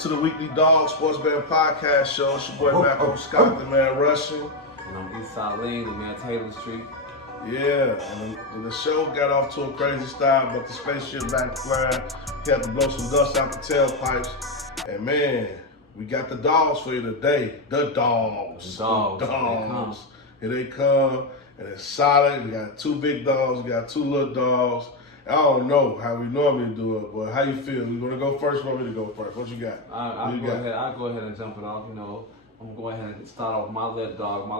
to the Weekly Dog Sports Band Podcast Show. It's your boy M.Scott, the man Russian. And I'm Eastside Lane, the man Taylor Street. Yeah, and the show got off to a crazy start, but the spaceship back flying. He had to blow some dust out the tailpipes. And man, we got the dogs for you today. The dogs. The dogs. The dogs. Here they come. And it's solid. We got two big dogs. We got two little dogs. I don't know how we normally do it, but how you feel? You want to go first? Want me to go first? What you got? I'll go ahead and jump it off. You know, I'm gonna go ahead and start off my little dog, my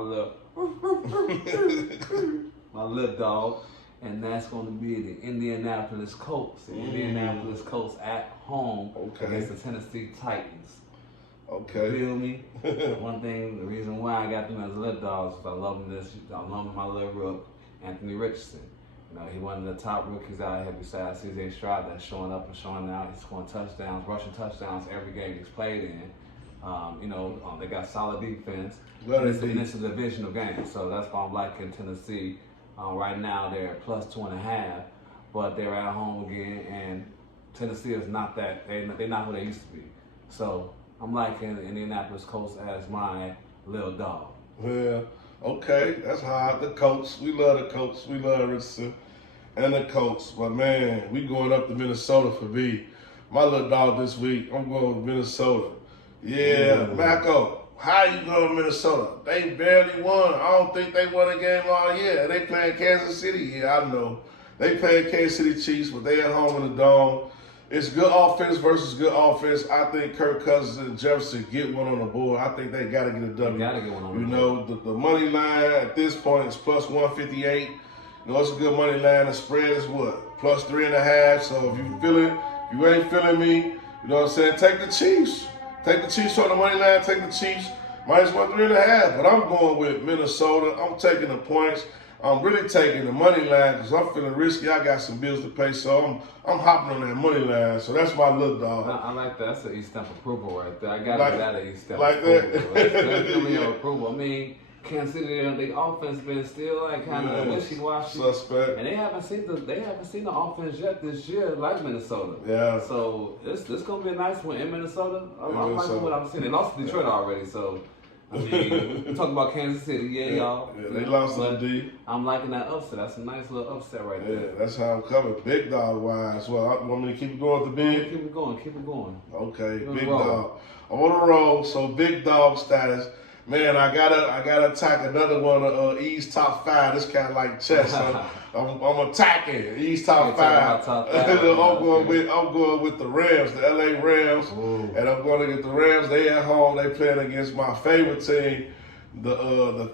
little dog, and that's going to be the Indianapolis Colts. The Indianapolis Colts at home against the Tennessee Titans. Okay. You feel me? One thing, the reason why I got them as little dogs is I love my little rook, Anthony Richardson. You know, he's one of the top rookies out here besides C.J. Stroud that's showing up and showing out. He's scoring touchdowns, rushing touchdowns every game he's played in. They got solid defense. And it's a divisional game, so that's why I'm liking Tennessee. Right now they're at +2.5, but they're at home again, and Tennessee is not that. They're not who they used to be. So I'm liking the Indianapolis Colts as my little dog. Yeah. Okay, that's hard. The Colts, we love the Colts. We love Richardson and the Colts. But man, we going up to Minnesota for B. My little dog this week, I'm going to Minnesota. Yeah, Macco, how you going to Minnesota? They barely won. I don't think they won a game all year. They playing Kansas City. Yeah, I know. They playing Kansas City Chiefs, but they at home in the Dome. It's good offense versus good offense. I think Kirk Cousins and Jefferson get one on the board. I think they got to get a W. Got to get one on the board. You know, the money line at this point is +158. You know, it's a good money line. The spread is what? +3.5. So if you ain't feeling me, you know what I'm saying, take the Chiefs. Take the Chiefs on the money line. Take the Chiefs. -3.5. But I'm going with Minnesota. I'm taking the points. I'm really taking the money line because I'm feeling risky. I got some bills to pay, so I'm hopping on that money line. So that's my little dog. I like that. That's an East Stamp approval right there. I got to get that at East Stamp like approval. that. That's definitely an approval. I mean, Kansas City, the offense been still like kind of wishy-washy. Suspect. And they haven't seen the offense yet this year like Minnesota. Yeah. So this gonna be a nice one in Minnesota. I'm liking what I'm seeing. They lost to Detroit already, so. I mean, we talking about Kansas City, y'all. Yeah, they lost to D. I'm liking that upset. That's a nice little upset right there. Yeah, that's how I'm coming. Big dog wise. Well, I want me to keep it going with the big? Keep it going. Okay, big dog. On the roll, so big dog status. Man, I gotta attack another one of E's top 5. This kind of like chess. I'm attacking E's top 5. I'm going with the Rams, the LA Rams, and I'm going to get the Rams. They at home. They playing against my favorite team,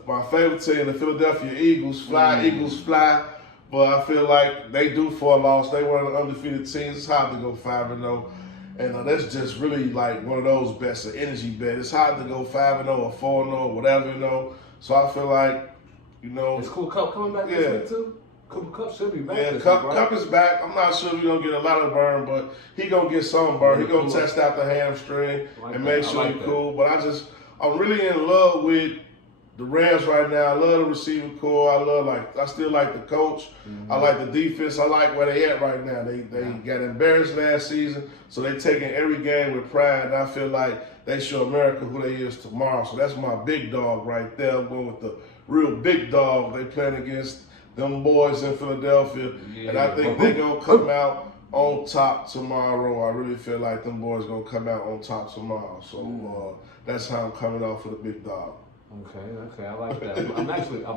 my favorite team, the Philadelphia Eagles. Eagles fly. But I feel like they do for a loss. They one of the undefeated teams. It's hard to go 5-0. And that's just really like one of those bets, an energy bet. It's hard to go 5-0 or 4-0 or whatever, you know. So I feel like, you know. Is Cooper Kupp coming back this week too? Cooper Kupp should be back. Yeah, Kupp is back. I'm not sure if he's going to get a lot of burn, but he going to get some burn. He's going to test out the hamstring and make sure he's cool. But I'm really in love with the Rams right now. I love the receiver core. I still like the coach. I like the defense. I like where they at right now. They got embarrassed last season, so they taking every game with pride. And I feel like they show America who they is tomorrow. So that's my big dog right there. I'm going with the real big dog. They playing against them boys in Philadelphia, and I think they're gonna come out on top tomorrow. I really feel like them boys gonna come out on top tomorrow. So that's how I'm coming off for the big dog. Okay, I like that. I'm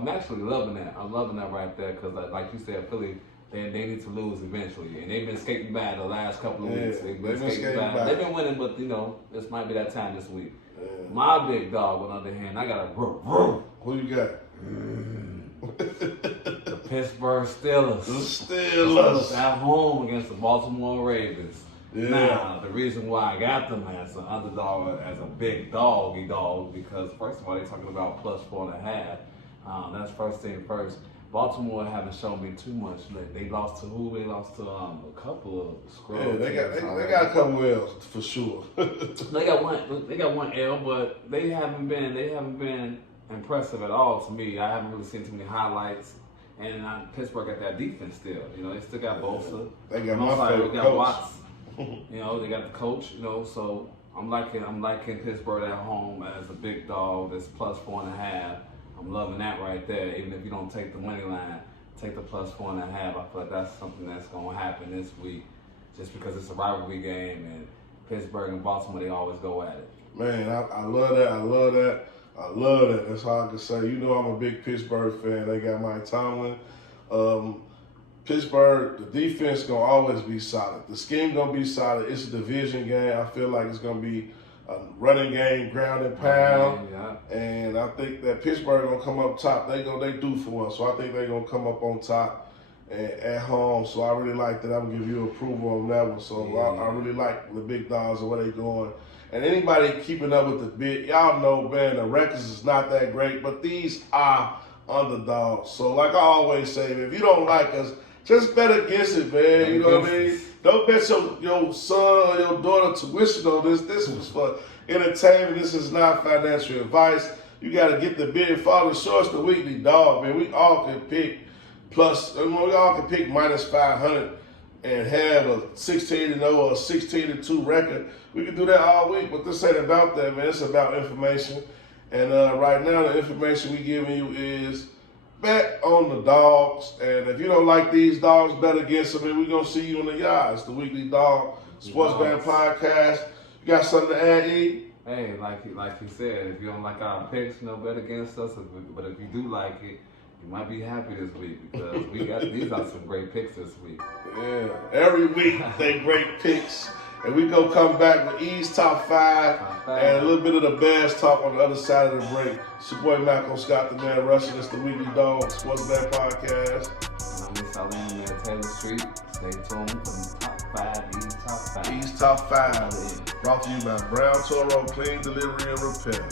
actually loving that. I'm loving that right there because, like you said, Philly, they need to lose eventually, and they've been skating by the last couple of weeks. They've been skating by. They've been winning, but you know, this might be that time this week. Yeah. My big dog, on the other hand, I got a Who you got? The Pittsburgh Steelers. The Steelers at home against the Baltimore Ravens. Yeah. Now, the reason why I got them as an underdog, as a big doggy dog, because first of all, they're talking about +4.5. That's first thing first. Baltimore haven't shown me too much. They lost to who? They lost to a couple of scrubs. Yeah, they got a couple L's for sure. They got one L, but they haven't been impressive at all to me. I haven't really seen too many highlights. And Pittsburgh got that defense still. You know, they still got Bosa. They got my favorite They got coach. Watts. You know, they got the coach. You know, so I'm liking Pittsburgh at home as a big dog. That's +4.5. I'm loving that right there. Even if you don't take the money line, take the +4.5. I feel like that's something that's gonna happen this week, just because it's a rivalry game and Pittsburgh and Baltimore, they always go at it. Man, I love that. I love that. I love that. That's all I can say. You know I'm a big Pittsburgh fan. They got Mike Tomlin. Pittsburgh, the defense going to always be solid. The scheme going to be solid. It's a division game. I feel like it's going to be a running game, ground and pound. Yeah. And I think that Pittsburgh going to come up top. They do for us. So I think they're going to come up on top and at home. So I really like that. I'm going to give you approval on that one. So I really like the big dogs and where they going. And anybody keeping up with the big, y'all know, man, the records is not that great, but these are underdogs. So like I always say, if you don't like us, just bet against it, man. You know what I mean? Don't bet your son or your daughter tuition on this. This was for entertainment. This is not financial advice. You got to get the big father. Show us the weekly dog, man. We all can pick we all can pick -500 and have a 16-0 or a 16-2 record. We can do that all week, but this ain't about that, man. It's about information. And right now, the information we giving you is bet on the dogs. And if you don't like these dogs, bet against them. And we're going to see you in the yard. It's the Weekly Dog Sports Band Podcast. You got something to add, E? Hey, like you said, if you don't like our picks, bet against us. But if you do like it, you might be happy this week because these are some great picks this week. Yeah, every week they great picks. And we gonna come back with E's top five and a little bit of the Bears talk on the other side of the break. It's your boy M.Scott, the man Russian. It's the Weekly Dog Sports Band Podcast. And I'm Miss Allen, man, Taylor Street. Stay tuned for the top five, E's top five. E's top five. Brought to you by Brown Toro Clean Delivery and Repair.